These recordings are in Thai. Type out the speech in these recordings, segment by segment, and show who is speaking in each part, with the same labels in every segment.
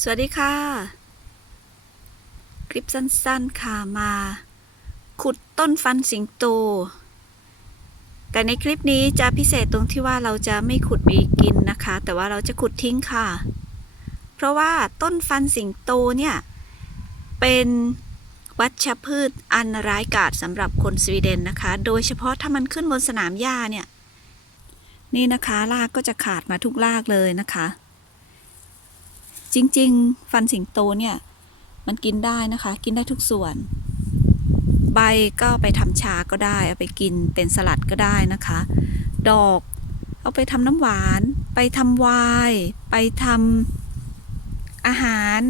Speaker 1: สวัสดีค่ะ คลิปสั้น ๆ ค่ะ มา ขุดต้นฟันสิงโต แต่ในคลิปนี้จะพิเศษตรงที่ว่าเราจะไม่ขุดไปกินนะคะ แต่ว่าเราจะขุดทิ้งค่ะ เพราะว่าต้นฟันสิงโตเนี่ย เป็นวัชพืชอันร้ายกาจสำหรับคนสวีเดนนะคะ โดยเฉพาะถ้ามันขึ้นบนสนามหญ้าเนี่ย นี่นะคะรากก็จะขาดมาทุกรากเลยนะคะ จริง ๆ ฟันสิงโตเนี่ย มันกินได้นะคะ กินได้ทุกส่วน ใบก็ไปทำชาก็ได้ เอาไปกินเป็นสลัดก็ได้นะคะ ดอกเอาไปทำน้ำหวาน ไปทำวน์ไปทำอาหาร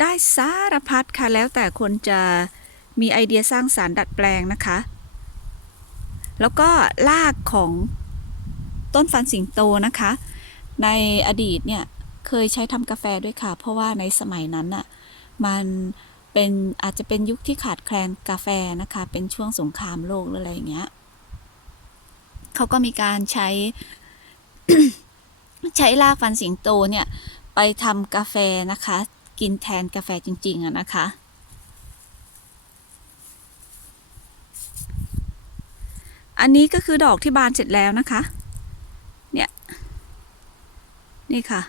Speaker 1: ได้สารพัดค่ะ แล้วแต่คนจะมีไอเดียสร้างสารรค์ดัดแปลงนะคะ แล้วก็รากของต้นฟันสิงโตนะคะ ในอดีตเนี่ย เคยใช้ทำกาแฟด้วยค่ะ เพราะว่าในสมัยนั้นน่ะมันเป็นอาจจะเป็นยุคที่ขาดแคลนกาแฟนะคะ เป็นช่วงสงครามโลกหรืออะไรอย่างเงี้ยเขาก็มีการใช้ ใช้รากฟันสิงโตเนี่ย ไปทำกาแฟนะคะ กินแทนกาแฟจริง ๆอะนะคะ อันนี้ก็คือดอกที่บานเสร็จแล้วนะคะ เนี่ย นี่ค่ะ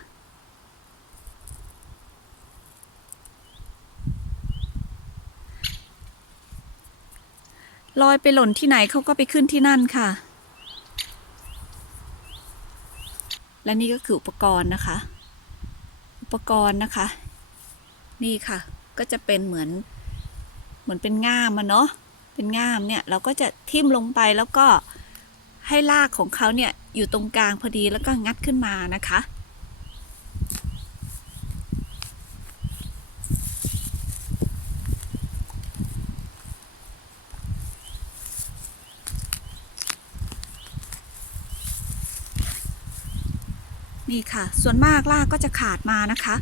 Speaker 1: ลอยไปหล่นที่ไหนเขาก็ไปขึ้นที่นั่นค่ะ และนี่ก็คืออุปกรณ์นะคะ อุปกรณ์นะคะ นี่ค่ะ ก็จะเป็นเหมือน เหมือนเป็นง่ามอะเนาะเป็นง่ามเนี่ยเราก็จะทิ่มลงไปแล้วก็ให้รากของเขาเนี่ยอยู่ตรงกลางพอดีแล้วก็งัดขึ้นมานะคะ นี่ค่ะ ส่วนมากรากก็จะขาดมานะคะ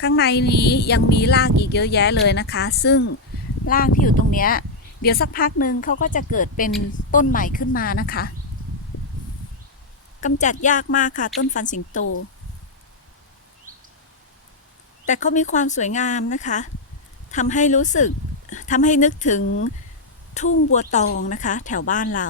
Speaker 1: ข้างในนี้ยังมีรากอีกเยอะแยะเลยนะคะ ซึ่งรากที่อยู่ตรงเนี้ยเดี๋ยวสักพักหนึ่งเขาก็จะเกิดเป็นต้นใหม่ขึ้นมานะคะกำจัดยากมากค่ะ ต้นฟันสิงโต แต่เขามีความสวยงามนะคะทำให้รู้สึกทำให้นึกถึงทุ่งบัวตองนะคะ แถวบ้านเรา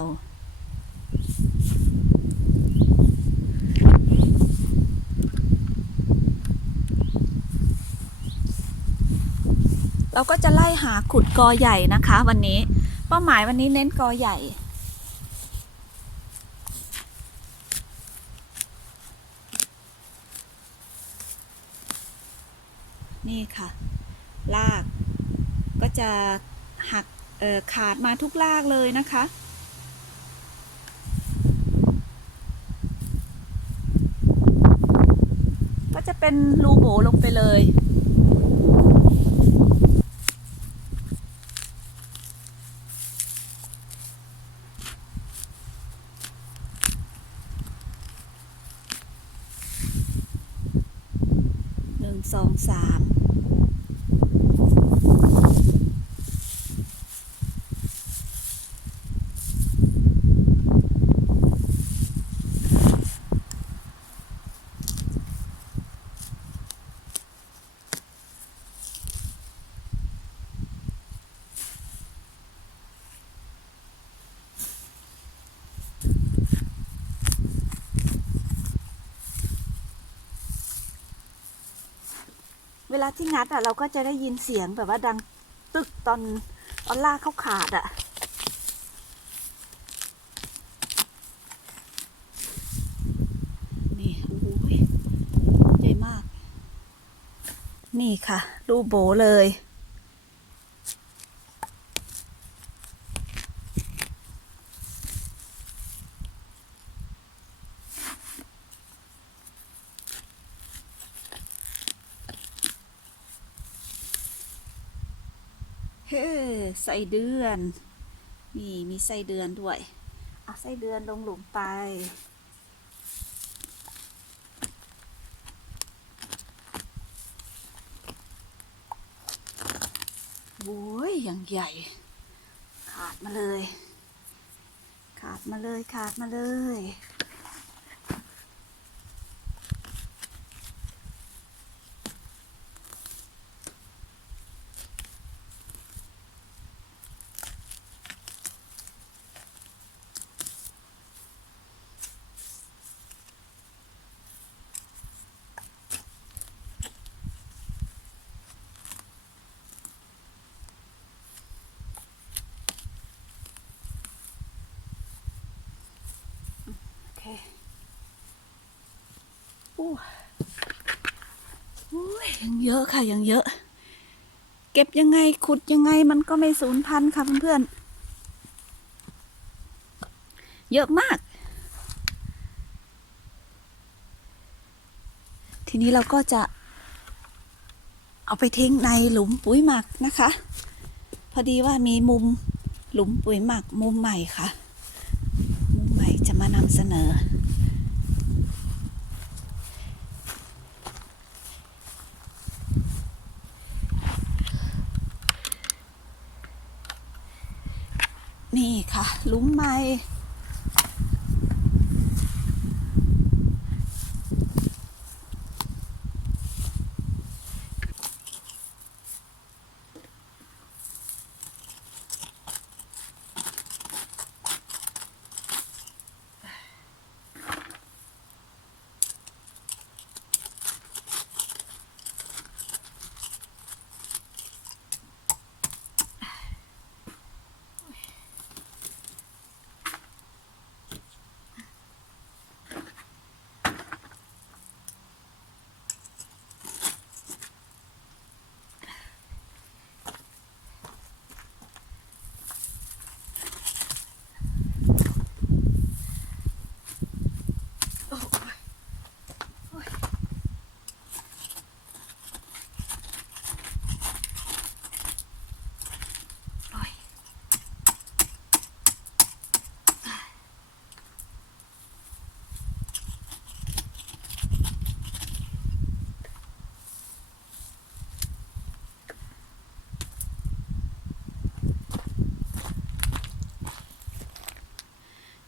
Speaker 1: เราก็จะไล่หาขุดกอใหญ่นะคะ วันนี้เป้าหมายวันนี้เน้นกอใหญ่นี่ค่ะ ลากก็จะหักออขาดมาทุกลากเลยนะคะ ก็จะเป็นรูโบลงไปเลย ลาที่งัดอะเราก็จะได้ยินเสียงแบบว่าดังตึกตอนตอนลากเขาขาดอะนี่โอ้ยใหญ่มาก นี่ค่ะ รูปโบเลย เฮ้ไส้เดือน นี่มีไส้เดือนด้วย เอาไส้เดือนลงหลุมไป โว้ยอย่างใหญ่ ขาดมาเลย ขาดมาเลย ขาดมาเลย เคอู้ยังเยอะค่ะยังเยอะ เก็บยังไงขุดยังไงมันก็ไม่สูญพันธุ์ค่ะเพื่อนๆเยอะมาก ทีนี้เราก็จะ เอาไปทิ้งในหลุมปุ๋ยหมักนะคะ พอดีว่ามีมุมหลุมปุ๋ยหมักมุมใหม่ค่ะ มานำเสนอ นี่ค่ะ ลุ้มไม้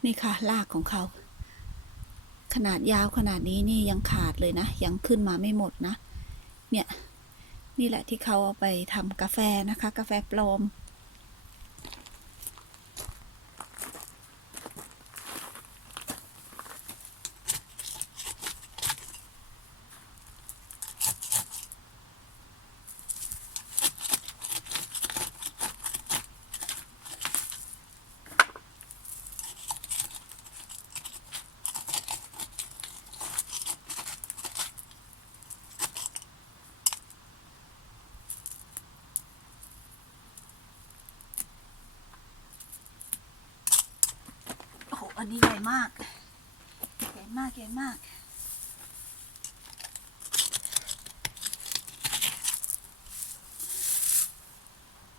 Speaker 1: นี่ค่ะลากของเขา ขนาดยาวขนาดนี้นี่ยังขาดเลยนะ ยังขึ้นมาไม่หมดนะ เนี่ย นี่แหละที่เขาเอาไปทำกาแฟนะคะ กาแฟปลอม โอันนี้ใหญ่มาก ใหญ่มาก ใหญ่มาก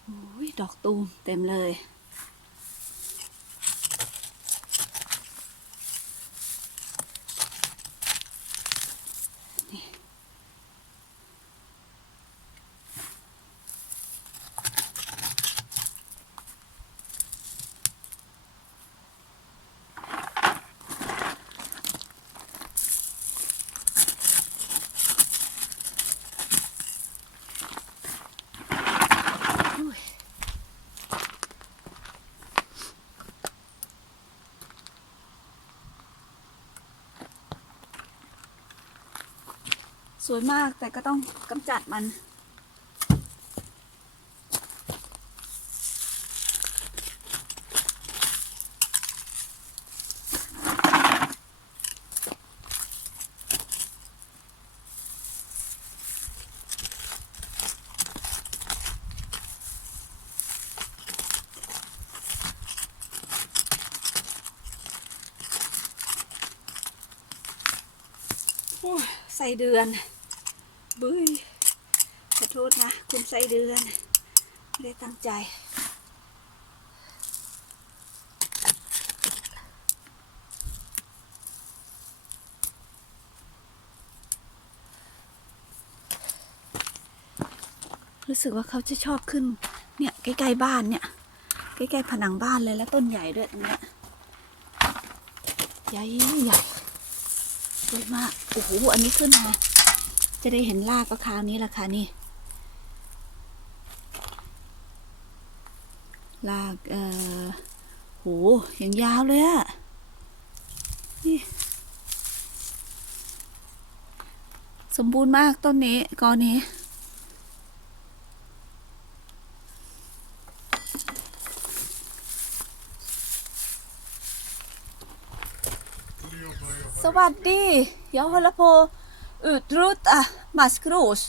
Speaker 1: โอ้ยดอกตูมเต็มเลย นี่ สวยมากแต่ก็ต้องกำจัดมันโอ้ยไส้เดือน บุ้ยขอโทษนะ คุณไส้เดือน ไม่ได้ตั้งใจ รู้สึกว่าเขาจะชอบขึ้น เนี่ย ใกล้ๆบ้านเนี่ย ใกล้ๆผนังบ้านเลยแล้วต้นใหญ่ด้วยตรงเนี้ยใหญ่ใหญ่สวยมาก โอ้โห อันนี้ขึ้นมา จะได้เห็นรากก็คราวนี้แหละค่ะนี่รากเอ่อโหอย่างยาวเลยอะนี่สมบูรณ์มากต้นนี้กอนี้ สวัสดียอฮลโพ อุดรุตอะ maskros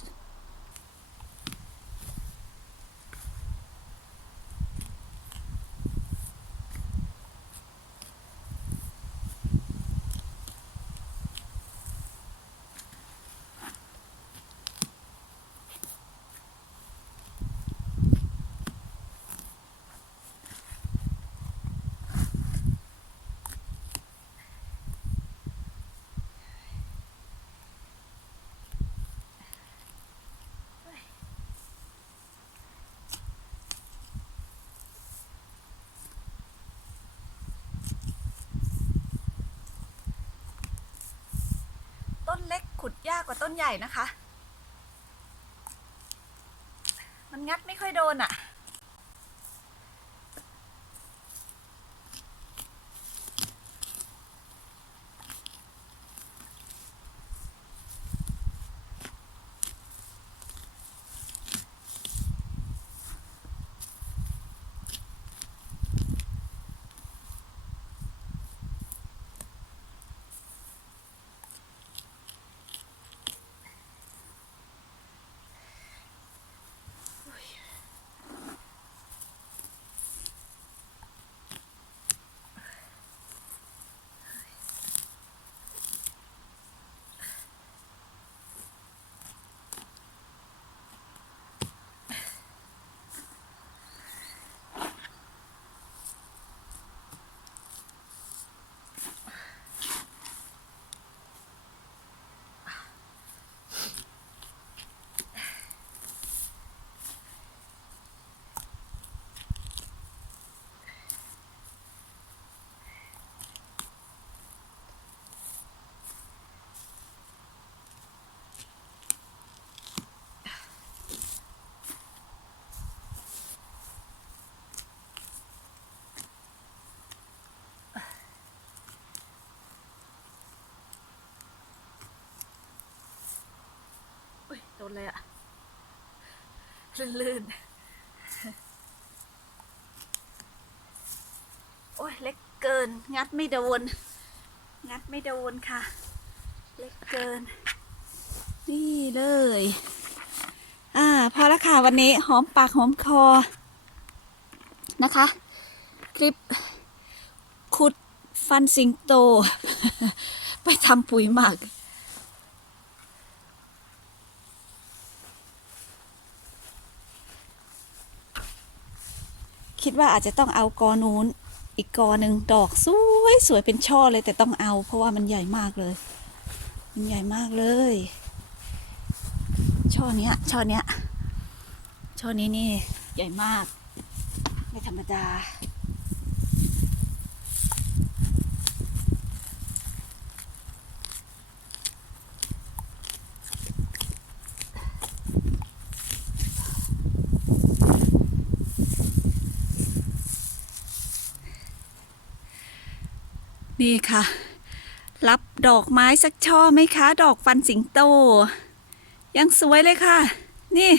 Speaker 1: ขุดยากกว่าต้นใหญ่นะคะ มันงัดไม่ค่อยโดนอะ่ะ นเลยอะลื่นๆ โอ้ยเล็กเกิน งัดไม่โดน งัดไม่โดนค่ะ เล็กเกิน นี่เลย อ่า พอแล้วค่ะวันนี้หอมปากหอมคอ นะคะ คลิปขุดฟันสิงโต ไปทำปุ๋ยหมัก คิดว่าอาจจะต้องเอากอนู้น อีกกอหนึ่งดอกสวยสวยเป็นช่อเลยแต่ต้องเอา เพราะว่ามันใหญ่มากเลย มันใหญ่มากเลย ช่อเนี้ย ช่อเนี้ย ช่อนี้นี่ใหญ่มาก ไม่ธรรมดา นี่ค่ะ รับดอกไม้สักช่อไหมคะ ดอกฟันสิงโต ยังสวยเลยค่ะ นี่